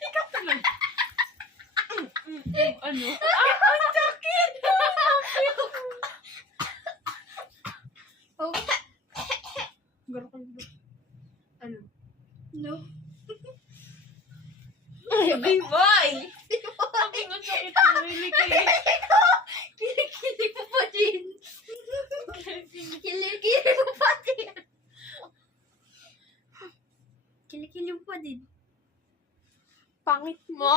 Ikaw talaga. Ano? Ang sakit! Garo ka dito. Ano? No. Ay, boy! Sabi nga sakit mo, ilikay. Kilig mo pa din. Kilig mo pa din. Kilig mo pa din. Pangit mo!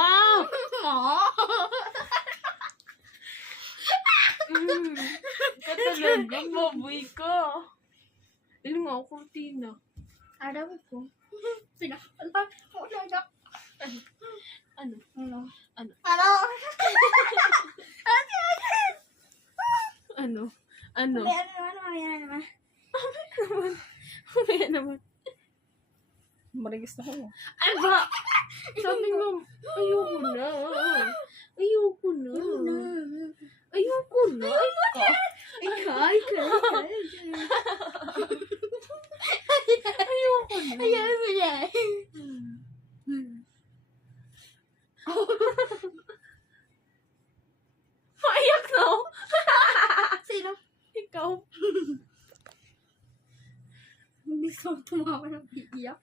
Ikaw talaga, baboy ka. Ano nga, kurtina. Araw ko. Pinakapalan ko na. Ano? Ano? Ano? Ano? Ano? Ano? Mamaya naman. Mamaya naman. Marigis na ako. Ay ba? Sabi mo, ayoko na. Ayoko na. Ayoko na. Ayoko na. Ayaw mo na. Maiyak na ako. Sino? Ikaw. Hindi ko tumawa ng iiyak.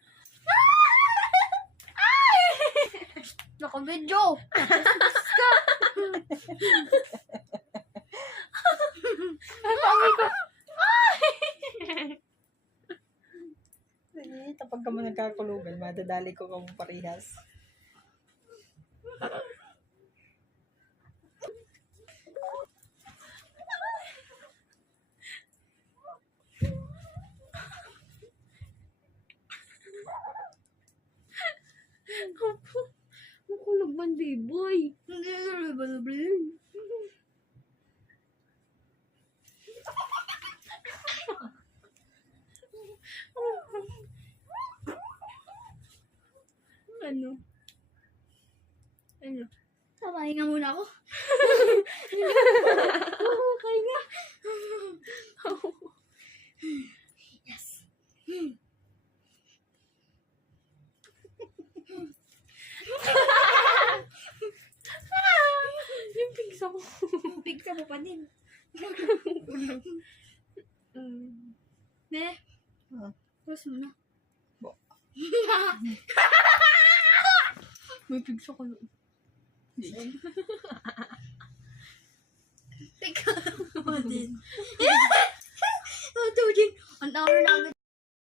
Naka-video. Sabi ko, Kapag ka mo nagkakulugan, madadali ko kung parehas. makulog man, boy. Hindi na balabrin. Ano? Ano? Samahin nga muna ako. Okay nga. Yes. Yung pigsa ko. Pigsa mo pa din. Ne? Ah. Tapos mo na. Bo. May pigsa ko noon. Pigsa mo pa din. Ito din. Ang tawag na agad.